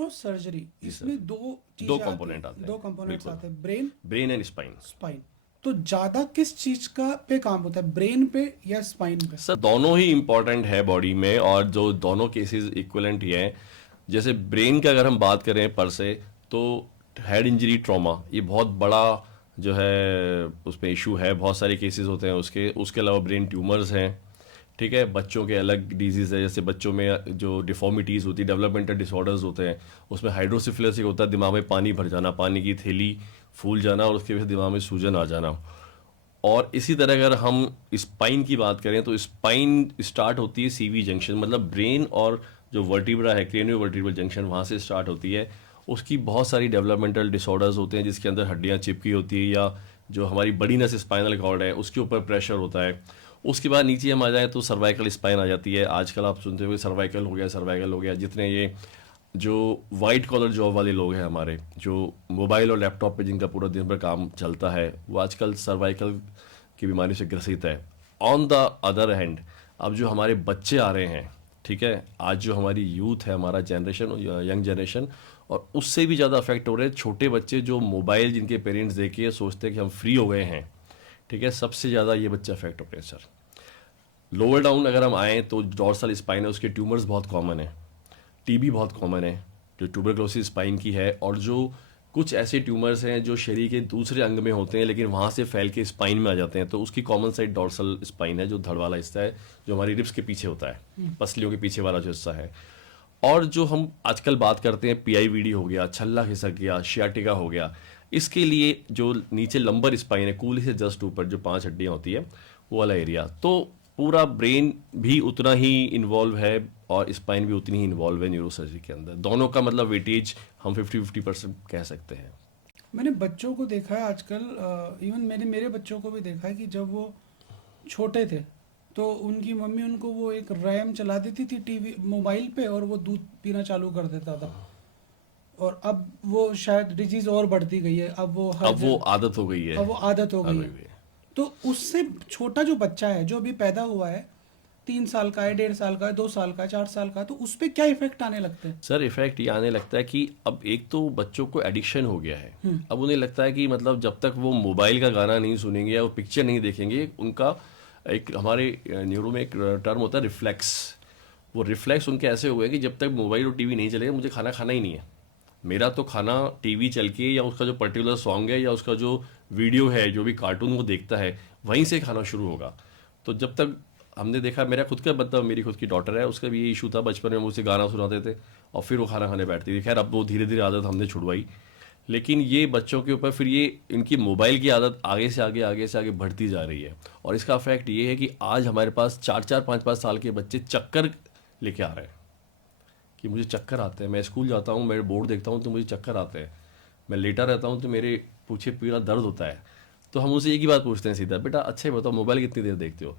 Neuro surgery, इसमें दो दो चीजें कंपोनेंट आते हैं, दो कंपोनेंट्स बिल्कुल, आते हैं, brain, brain and spine. Spine. तो ज्यादा किस चीज का पे काम होता है, ब्रेन पे या स्पाइन पे? सर दोनों ही इंपॉर्टेंट है बॉडी में, और जो दोनों केसेस इक्वलेंट ही हैं। जैसे ब्रेन का अगर हम बात करें पर से, तो हेड इंजरी ट्रॉमा ये बहुत बड़ा जो है उसमें इशू है, बहुत सारे केसेस होते हैं उसके। उसके अलावा ब्रेन ट्यूमर्स हैं, ठीक है, बच्चों के अलग डिजीज़ है, जैसे बच्चों में जो डिफॉर्मिटीज़ होती है, डेवलपमेंटल डिसऑर्डर्स होते हैं, उसमें हाइड्रोसिफिलिस एक होता है, दिमाग में पानी भर जाना, पानी की थैली फूल जाना और उसकी वजह से दिमाग में सूजन आ जाना। और इसी तरह अगर हम स्पाइन की बात करें तो स्पाइन स्टार्ट होती है सीवी जंक्शन, मतलब ब्रेन और जो वर्टिब्रा है, क्रेनियो वर्टिब्रल जंक्शन, वहाँ से स्टार्ट होती है। उसकी बहुत सारी डेवलपमेंटल डिसऑर्डर्स होते हैं जिसके अंदर हड्डियाँ चिपकी होती है, या जो हमारी बड़ी नस स्पाइनल कॉर्ड है उसके ऊपर प्रेशर होता है। उसके बाद नीचे हम आ जाए तो सर्वाइकल स्पाइन आ जाती है। आजकल आप सुनते हो सर्वाइकल हो गया, सर्वाइकल हो गया। जितने ये जो वाइट कॉलर जॉब वाले लोग हैं हमारे, जो मोबाइल और लैपटॉप पे जिनका पूरा दिन भर काम चलता है, वो आजकल सर्वाइकल की बीमारी से ग्रसित है। ऑन द अदर हैंड, अब जो हमारे बच्चे आ रहे हैं, ठीक है, आज जो हमारी यूथ है, हमारा जनरेशन, यंग जनरेशन, और उससे भी ज़्यादा अफेक्ट हो रहे हैं छोटे बच्चे, जो मोबाइल जिनके पेरेंट्स देखे सोचते हैं कि हम फ्री हो गए हैं, ठीक है, सबसे ज़्यादा ये बच्चे अफेक्ट हो रहे हैं सर। लोअर डाउन अगर हम आएँ तो डॉर्सल स्पाइन है, उसके ट्यूमर्स बहुत कॉमन है, टीबी बहुत कॉमन है जो ट्यूबरक्लोसिस स्पाइन की है, और जो कुछ ऐसे ट्यूमर्स हैं जो शरीर के दूसरे अंग में होते हैं लेकिन वहाँ से फैल के स्पाइन में आ जाते हैं, तो उसकी कॉमन साइड डॉर्सल स्पाइन है, जो धड़ वाला हिस्सा है, जो हमारी रिब्स के पीछे होता है, पसलियों के पीछे वाला जो हिस्सा है। और जो हम आजकल बात करते हैं पीआईवीडी हो गया, छल्ला खिसक गया, शियाटिका हो गया, इसके लिए जो नीचे लंबर स्पाइन है, कूल्हे से जस्ट ऊपर जो 5 हड्डियाँ होती है, वो वाला एरिया, तो पूरा ब्रेन भी उतना ही इन्वॉल्व है और स्पाइन भी उतनी ही इन्वॉल्व है न्यूरोसर्जरी के अंदर। दोनों का मतलब वेटेज हम 50-50% कह सकते हैं। मैंने बच्चों को देखा है आजकल, इवन मैंने मेरे बच्चों को भी देखा है कि जब वो छोटे थे तो उनकी मम्मी उनको वो एक रैम चला देती थी टीवी मोबाइल पे, और वो दूध पीना चालू कर देता था। और अब वो शायद डिजीज और बढ़ती गई है, अब वो हर अब वो आदत हो गई है, अब वो आदत हो गई आदत है। हो गई है। तो उससे छोटा जो बच्चा है जो अभी पैदा हुआ है, 3 साल का है, 1.5 साल का है, 2 साल का है, 4 साल का है, तो उस पर क्या इफेक्ट आने लगते हैं? सर इफेक्ट ये आने लगता है कि अब एक तो बच्चों को एडिक्शन हो गया है। अब उन्हें लगता है कि मतलब जब तक वो मोबाइल का गाना नहीं सुनेंगे या वो पिक्चर नहीं देखेंगे, उनका एक हमारे न्यूरो में एक टर्म होता है रिफ्लेक्स, वो रिफ्लेक्स उनके ऐसे हो गए कि जब तक मोबाइल और टीवी नहीं चलेगा मुझे खाना खाना ही नहीं है। मेरा तो खाना टीवी चल के, या उसका जो पर्टिकुलर सॉन्ग है, या उसका जो वीडियो है, जो भी कार्टून वो देखता है, वहीं से खाना शुरू होगा। तो जब तक हमने देखा, मेरा खुद का मतलब मेरी खुद की डॉटर है, उसका भी ये इशू था, बचपन में मुझसे गाना सुनाते थे और फिर वो खाना खाने बैठती थी। खैर अब वो धीरे धीरे आदत हमने छुड़वाई, लेकिन ये बच्चों के ऊपर फिर ये इनकी मोबाइल की आदत आगे से आगे, आगे से आगे बढ़ती जा रही है। और इसका इफेक्ट ये है कि आज हमारे पास 4-4, 5-5 साल के बच्चे चक्कर लेके आ रहे हैं कि मुझे चक्कर आते हैं, मैं स्कूल जाता हूँ, मैं बोर्ड देखता हूँ तो मुझे चक्कर आते हैं, मैं लेटा रहता हूँ तो मेरे पीछे पूरा दर्द होता है। तो हम उसे एक ही बात पूछते हैं सीधा, बेटा अच्छा ही बताओ मोबाइल कितनी देर देखते हो?